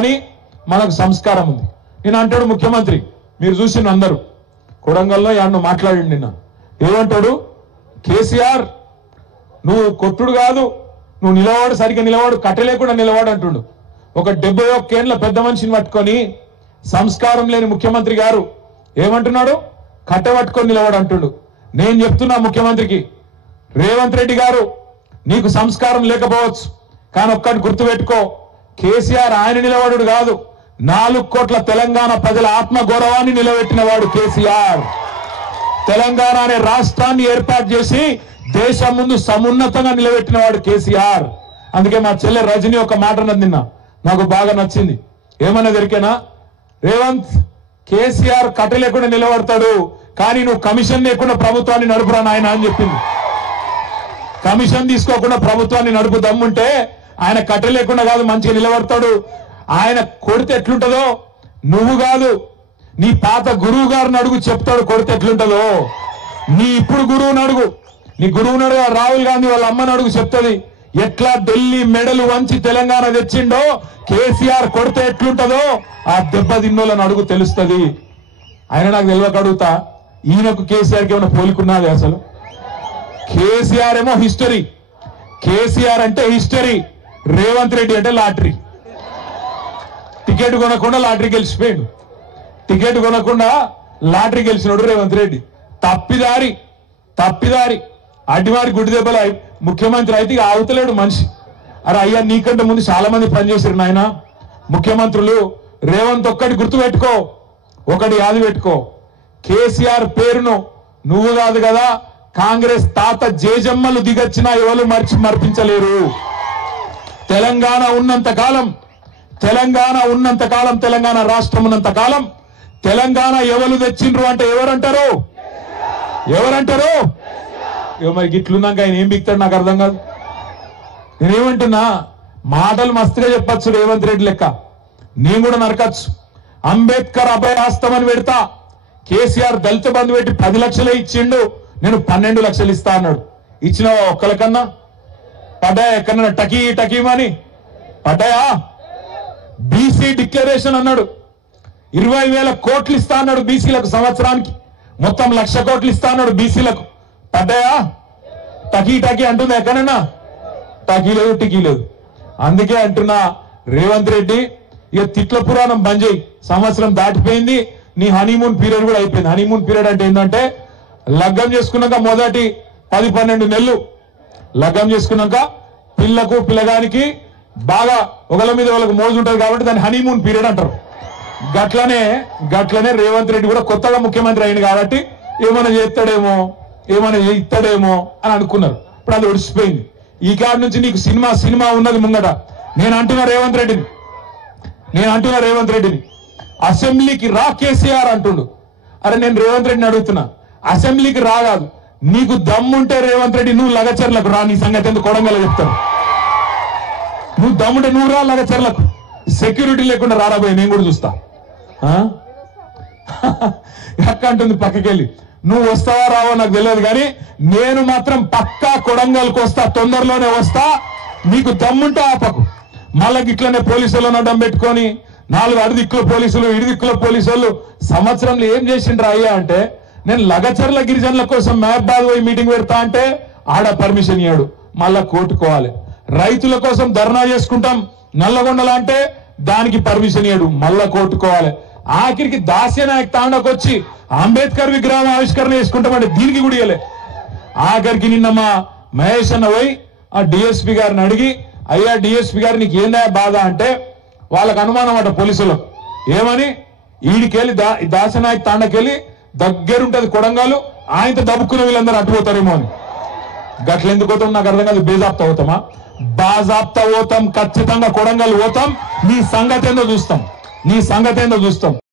కానీ మనకు సంస్కారం ఉంది. నేను అంటాడు ముఖ్యమంత్రి, మీరు చూసిన అందరూ కొడంగల్లో యాడ్ను మాట్లాడి నిన్న ఏమంటాడు, కేసీఆర్ నువ్వు కొట్టుడు కాదు, నువ్వు నిలవాడు, సరిగ్గా నిలవాడు, కట్టలేకుండా నిలవాడు అంటుండు. ఒక 71 ఏళ్ల పెద్ద మనిషిని పట్టుకొని సంస్కారం లేని ముఖ్యమంత్రి గారు ఏమంటున్నాడు, కట్ట పట్టుకొని నిలవాడు అంటుండు. నేను చెప్తున్నా ముఖ్యమంత్రికి, రేవంత్ రెడ్డి గారు నీకు సంస్కారం లేకపోవచ్చు, కానీ ఒక్కటి గుర్తుపెట్టుకో, కేసీఆర్ ఆయన నిలబడు కాదు, 4 కోట్ల తెలంగాణ ప్రజల ఆత్మగౌరవాన్ని నిలబెట్టిన వాడు కేసీఆర్. తెలంగాణ అనే రాష్ట్రాన్ని ఏర్పాటు చేసి దేశం ముందు సమున్నతంగా నిలబెట్టిన వాడు కేసీఆర్. అందుకే మా చెల్లె రజని ఒక మాట అన్నది నిన్న, నాకు బాగా నచ్చింది. ఏమన్నా దొరికేనా, రేవంత్ కేసీఆర్ కట్ట లేకుండా నిలబడతాడు, కానీ నువ్వు కమిషన్ లేకుండా ప్రభుత్వాన్ని నడుపురా నాయన అని చెప్పింది. కమిషన్ తీసుకోకుండా ప్రభుత్వాన్ని నడుపు దమ్ముంటే ఆయన కట్ట లేకుండా కాదు మంచిగా నిలబడతాడు. ఆయన కొడితే ఎట్లుంటదో నువ్వు కాదు, నీ పాత గురువు గారిని అడుగు, చెప్తాడు కొడితే ఎట్లుంటదో. నీ ఇప్పుడు గురువుని అడుగు, నీ గురువుని అడుగు, రాహుల్ గాంధీ వాళ్ళ అమ్మని అడుగు, చెప్తుంది ఎట్లా ఢిల్లీ మెడలు వంచి తెలంగాణ తెచ్చిండో కేసీఆర్ కొడితే ఎట్లుంటదో ఆ దెబ్బ తిన్నోళ్ళని అడుగు, తెలుస్తుంది. ఆయన నాకు తెలియక అడుగుతా, ఈయనకు కేసీఆర్కి ఏమైనా పోలికున్నది అసలు? కేసీఆర్ ఏమో హిస్టరీ, కేసీఆర్ అంటే హిస్టరీ, రేవంత్ రెడ్డి అంటే లాటరీ. టికెట్ కొనకుండా లాటరీ గెలిచిపోయాడు, టికెట్ కొనకుండా లాటరీ గెలిచినాడు రేవంత్ రెడ్డి. తప్పిదారి అడ్డివారి గుడి దెబ్బలు ముఖ్యమంత్రి అయితే ఇక ఆవుతలేడు మనిషి. అరే అయ్యా, నీకంటే ముందు చాలా మంది పనిచేశారు నాయన ముఖ్యమంత్రులు. రేవంత్ ఒక్కటి గుర్తుపెట్టుకో, ఒకటి యాది పెట్టుకో, కేసీఆర్ పేరును నువ్వు కాదు కదా, కాంగ్రెస్ తాత జేజమ్మలు దిగొచ్చినా ఎవరు మర్పించలేరు. తెలంగాణ ఉన్నంత కాలం, తెలంగాణ రాష్ట్రం ఉన్నంత కాలం తెలంగాణ ఎవరు తెచ్చిండ్రు అంటే ఎవరంటారు? మరి గిట్లున్నాక ఆయన ఏం బిక్తాడు నాకు అర్థం కాదు. నేనేమంటున్నా, మాటలు మస్తుగా చెప్పచ్చు రేవంత్ రెడ్డి లెక్క, నేను కూడా నరకచ్చు. అంబేద్కర్ అభయహస్తం అని పెడతా, కేసీఆర్ దళిత బంధు పెట్టి 10 లక్షలే ఇచ్చిండు, నేను 12 లక్షలు ఇస్తా అన్నాడు. ఇచ్చినావా ఒక్కలకన్నా? పడ్డాయా ఎక్కడన్నా టకీమని పడ్డాయా? బీసీ డిక్లరేషన్ అన్నాడు, 20,000 కోట్లు ఇస్తా అన్నాడు బీసీలకు సంవత్సరానికి, మొత్తం 1,00,000 కోట్లు ఇస్తా అన్నాడు బీసీలకు. పడ్డాయా? టకీ అంటుందా ఎక్కడన్నా? టకీ లేదు. అందుకే అంటున్నా రేవంత్ రెడ్డి, ఇక తిట్ల పురాణం బంద్ చేయి. సంవత్సరం దాటిపోయింది, నీ హనీమూన్ పీరియడ్ కూడా అయిపోయింది. హనీమూన్ పీరియడ్ అంటే ఏంటంటే, లగ్గం చేసుకున్నాక మొదటి 10-12 నెలలు లగ్గం చేసుకున్నాక పిల్లకు పిల్లగానికి బాగా ఒకళ్ళ మీద వాళ్ళకి మోజు ఉంటుంది కాబట్టి దాన్ని హనీమూన్ పీరియడ్ అంటారు. గట్లనే రేవంత్ రెడ్డి కూడా కొత్తగా ముఖ్యమంత్రి అయింది కాబట్టి ఏమైనా చేస్తాడేమో, ఏమైనా ఇస్తాడేమో అని అనుకున్నారు. ఇప్పుడు అది ఒడిసిపోయింది. ఈ కాడి నుంచి నీకు సినిమా ఉన్నది ముంగట. నేను అంటున్నా రేవంత్ రెడ్డిని అసెంబ్లీకి రా కేసీఆర్ అంటుండు. అరే నేను రేవంత్ రెడ్డిని అడుగుతున్నా, అసెంబ్లీకి రాగాదు, నీకు దమ్ముంటే రేవంత్ రెడ్డి నువ్వు లగచర్లకు రా, నీ సంగతి ఎందుకు కొడంగల్ చెప్తాను. నువ్వు దమ్ముంటే నువ్వు రా లగచర్లకు, సెక్యూరిటీ లేకుండా రారాబోయే నేను కూడా చూస్తా. ఎక్క అంటుంది పక్కకెళ్ళి, నువ్వు వస్తావా రావో నాకు తెలియదు, కానీ నేను మాత్రం పక్కా కొడంగల్కి వస్తా, తొందరలోనే వస్తా. నీకు దమ్ముంటే ఆపకు. మళ్ళీ ఇట్లనే పోలీసులను అడ్డం పెట్టుకొని 4 అడుదిక్కుల పోలీసులు, ఇడిదిక్కుల పోలీసులు సంవత్సరంలో ఏం చేసిండ్రా అయ్యా అంటే, నేను లగచర్ల గిరిజనుల కోసం మహబాద్ పోయి మీటింగ్ పెడతా అంటే ఆడ పర్మిషన్ ఇయ్యాడు, మళ్ళా కోర్టుకోవాలి. రైతుల కోసం ధర్నా చేసుకుంటాం నల్లగొండలా అంటే దానికి పర్మిషన్ ఇయ్యాడు, మళ్ళా కోర్టుకోవాలి. ఆఖరికి దాస్యనాయక్ తాండకు వచ్చి అంబేద్కర్ విగ్రహం ఆవిష్కరణ చేసుకుంటామంటే దీనికి కూడా ఇయ్యలే. ఆఖరికి నిన్న మా మహేష్ అన్న పోయి ఆ డిఎస్పీ గారిని అడిగి, అయ్యా డిఎస్పీ గారు నీకు ఏందా బాధ అంటే, వాళ్ళకు అనుమానం అట పోలీసులకు, ఏమని ఈడికెళ్ళి దాస్యనాయక్ తాండకెళ్ళి దగ్గరుంటది కొడంగల్, ఆయనతో దబ్బుకున్న వీళ్ళందరూ అడ్డుపోతారేమో అని. గట్లెందుకు పోతాం నాకు అర్థం కాదు. బేజాప్తా పోతామా? బాజాప్తా పోతాం, ఖచ్చితంగా కొడంగల్ పోతాం. నీ సంగతి ఏందో చూస్తాం.